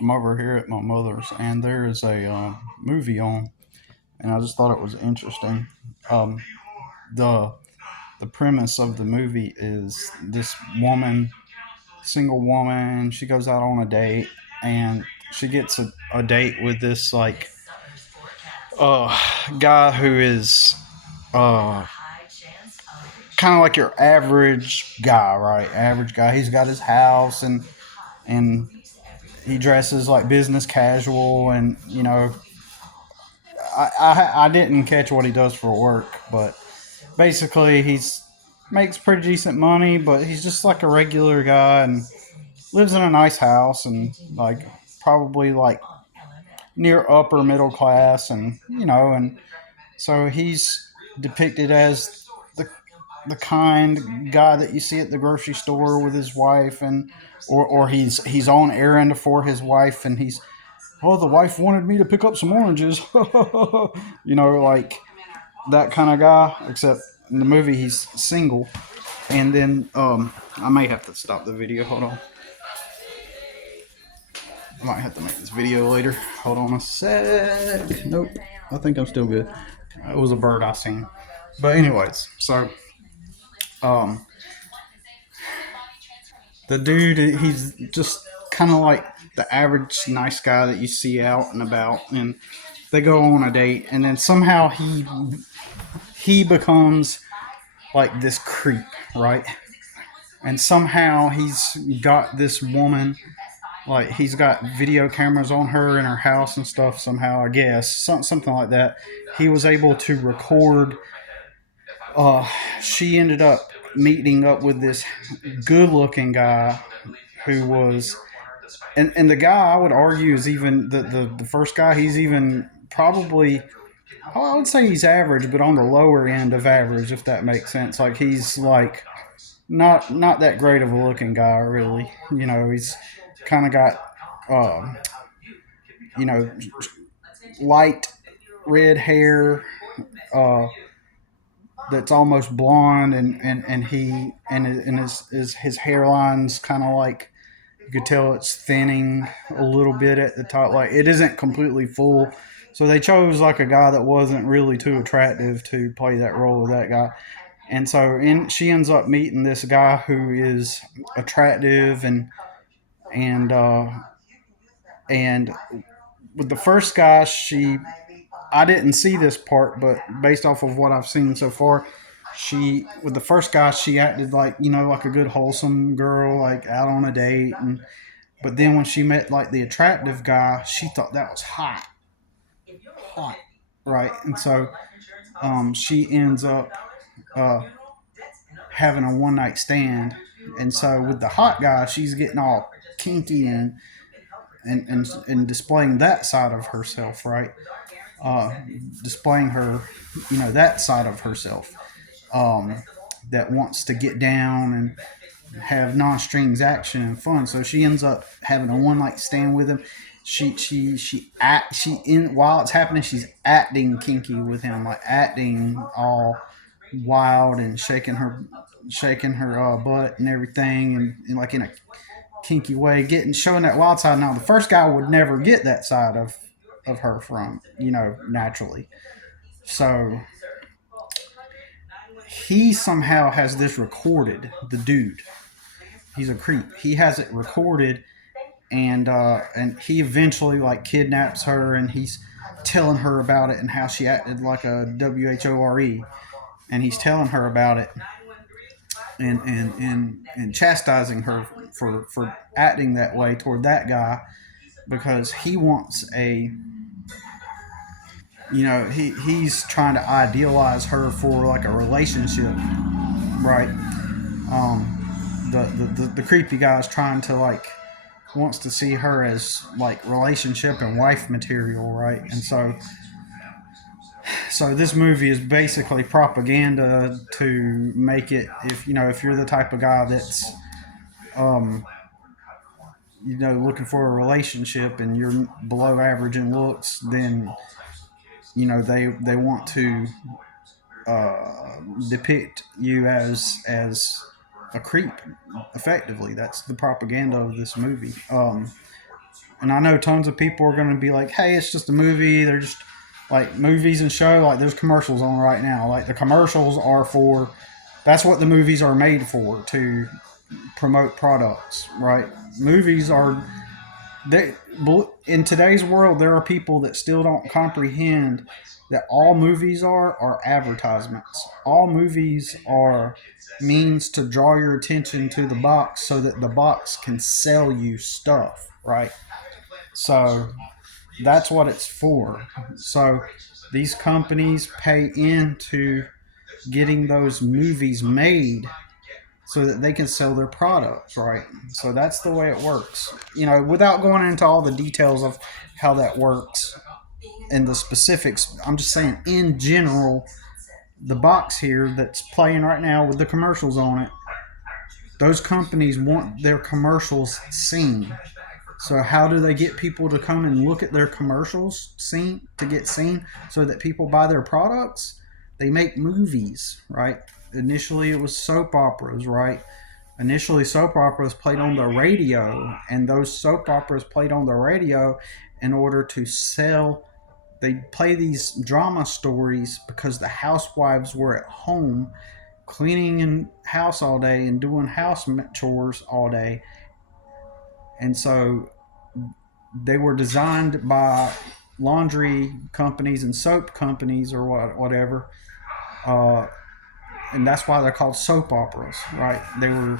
I'm over here at my mother's, and there is a movie on, and I just thought it was interesting. Um, the the premise of the movie is this woman, single woman, she goes out on a date, and she gets a date with this like uh guy who is uh kind of like your average guy, right? Average guy. He's got his house and he dresses like business casual, and I didn't catch what he does for work, but basically he's makes pretty decent money, but he's just like a regular guy and lives in a nice house and like probably like near upper middle class, and and so he's depicted as the the kind guy that you see at the grocery store with his wife, and or he's on errand for his wife, and he's, oh, the wife wanted me to pick up some oranges. Like that kind of guy, except in the movie he's single. And then I may have to stop the video. Hold on. I might have to make this video later. Hold on a sec. Nope. I think I'm still good. It was a bird I seen. But anyways, so um the dude, he's just kind of like the average nice guy that you see out and about, and they go on a date, and then somehow he becomes like this creep, right? And somehow he's got this woman, like he's got video cameras on her in her house and stuff. Somehow, I guess something like that. He was able to record. She ended up meeting up with this good-looking guy who was, and the guy I would argue is even the first guy. He's even probably, oh, I would say he's average, but on the lower end of average, if that makes sense. Like he's like not that great of a looking guy, really. He's kind of got um, you know light red hair, uh, that's almost blonde, and he and his hairline's kind of like, you could tell it's thinning a little bit at the top. Like it isn't completely full. So they chose like a guy that wasn't really too attractive to play that role of that guy. And so she ends up meeting this guy who is attractive, and uh, and with the first guy, I didn't see this part, but based off of what I've seen so far, she with the first guy she acted like, like a good wholesome girl, like out on a date, and but then when she met like the attractive guy, she thought that was hot, right? And so she ends up uh, having a one night stand, and so with the hot guy, she's getting all kinky and displaying that side of herself, right? Uh, Displaying her, that side of herself, um, that wants to get down and have non-strings action and fun. So she ends up having a one night stand with him. She in while it's happening, she's acting kinky with him, like acting all wild and shaking her butt and everything, and like in a kinky way, getting showing that wild side. Now the first guy would never get that side of her from, naturally. So he somehow has this recorded. The dude, he's a creep. He has it recorded, and he eventually like kidnaps her, and he's telling her about it and how she acted like a WHORE, and he's telling her about it, and chastising her for acting that way toward that guy, because he wants a, he's trying to idealize her for like a relationship, right? The creepy guy is trying to like, wants to see her as like relationship and wife material, right? And so this movie is basically propaganda to make it, if you're the type of guy that's um looking for a relationship and you're below average in looks, then they want to uh, depict you as a creep. Effectively, that's the propaganda of this movie. And I know tons of people are going to be like, hey, it's just a movie. They're just like movies and show. Like there's commercials on right now. Like the commercials are for, that's what the movies are made for, to promote products, right? Movies are, they, in today's world, there are people that still don't comprehend that all movies are advertisements. All movies are means to draw your attention to the box so that the box can sell you stuff, right? So that's what it's for. So these companies pay into getting those movies made so that they can sell their products, right? So that's the way it works. Without going into all the details of how that works and the specifics, I'm just saying in general, the box here that's playing right now with the commercials on it, those companies want their commercials seen. So how do they get people to come and look at their commercials to get seen so that people buy their products? They make movies, right? Initially it was soap operas, right? Initially soap operas played on the radio, and those soap operas played on the radio in order to sell. They play these drama stories because the housewives were at home cleaning in house all day and doing house chores all day, and so they were designed by laundry companies and soap companies or whatever, uh, and that's why they're called soap operas, right? They were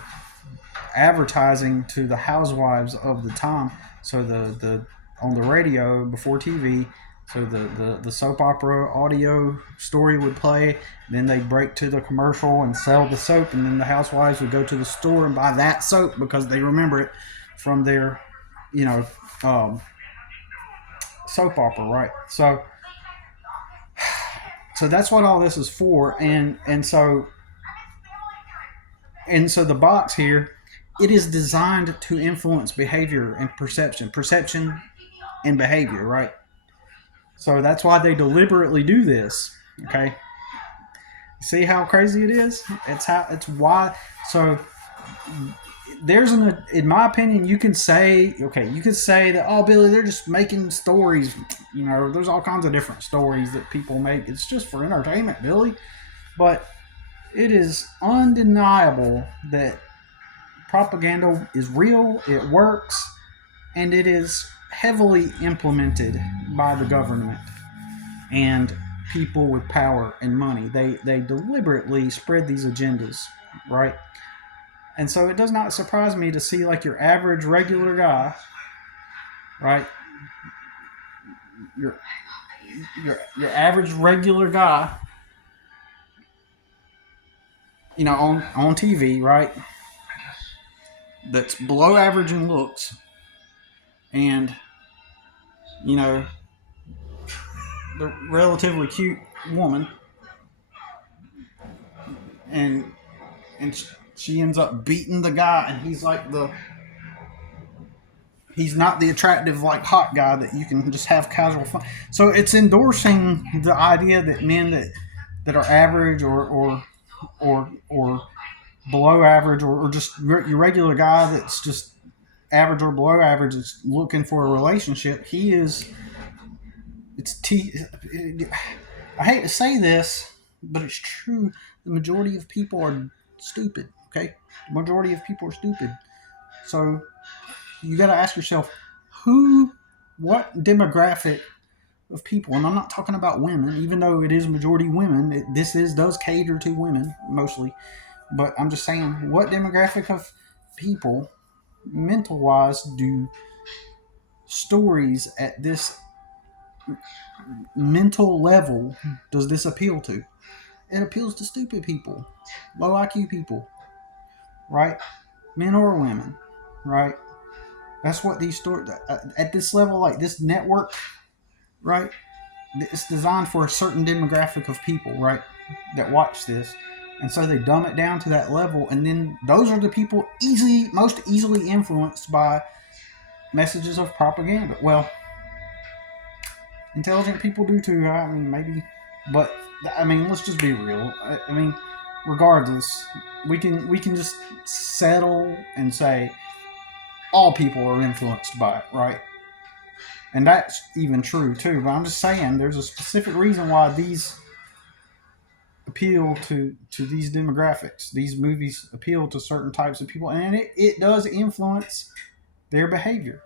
advertising to the housewives of the time. So the on the radio before TV, so the soap opera audio story would play, then they'd break to the commercial and sell the soap, and then the housewives would go to the store and buy that soap because they remember it from their, you know, um, soap opera, right? So that's what all this is for, and so the box here, it is designed to influence behavior and perception and behavior, right? So that's why they deliberately do this. Okay, see how crazy it is? It's why. So in my opinion, you can say that, oh, Billy, they're just making stories. There's all kinds of different stories that people make. It's just for entertainment, Billy. But it is undeniable that propaganda is real, it works, and it is heavily implemented by the government and people with power and money. They deliberately spread these agendas, right? And so it does not surprise me to see like your average regular guy, right? Your your average regular guy, on TV, right? That's below average in looks, and the relatively cute woman, and she ends up beating the guy, and he's not the attractive, like, hot guy that you can just have casual fun. So it's endorsing the idea that men that are average or below average, or just your regular guy that's just average or below average is looking for a relationship. I hate to say this, but it's true. The majority of people are stupid. Okay, the majority of people are stupid. So you got to ask yourself, what demographic of people, and I'm not talking about women, even though it is majority women. Does cater to women mostly, but I'm just saying, what demographic of people, mental wise, do stories at this mental level does this appeal to? It appeals to stupid people, low IQ people, right? Men or women, right? That's what these stories at this level, like this network, right? It's designed for a certain demographic of people, right? That watch this, and so they dumb it down to that level, and then those are the people most easily influenced by messages of propaganda. Well, intelligent people do too. I mean, maybe, but I mean, let's just be real. I mean, regardless, we can just settle and say all people are influenced by it, right? and that's even true too. But I'm just saying, there's a specific reason why these appeal to these demographics. These movies appeal to certain types of people, and it does influence their behavior.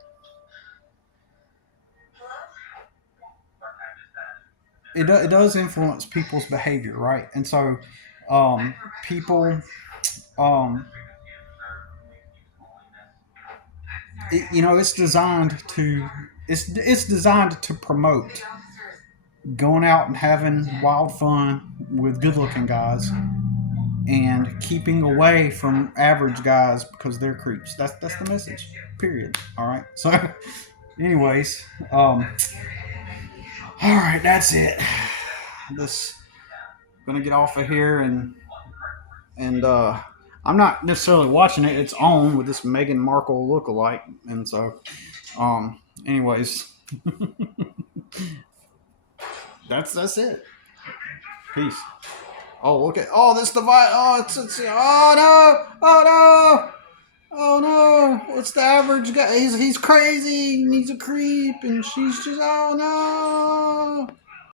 It does influence people's behavior, right? And so, people, um, it's designed to it's designed to promote going out and having wild fun with good looking guys and keeping away from average guys because they're creeps. That's the message. Period. All right. So, anyways, all right, that's it. This gonna get off of here and I'm not necessarily watching it. It's on with this Meghan Markle lookalike, and so anyways, that's it. Peace. Oh, look at this device. Oh, it's oh no, oh no. Oh no, it's the average guy. He's crazy and he's a creep, and she's just oh no.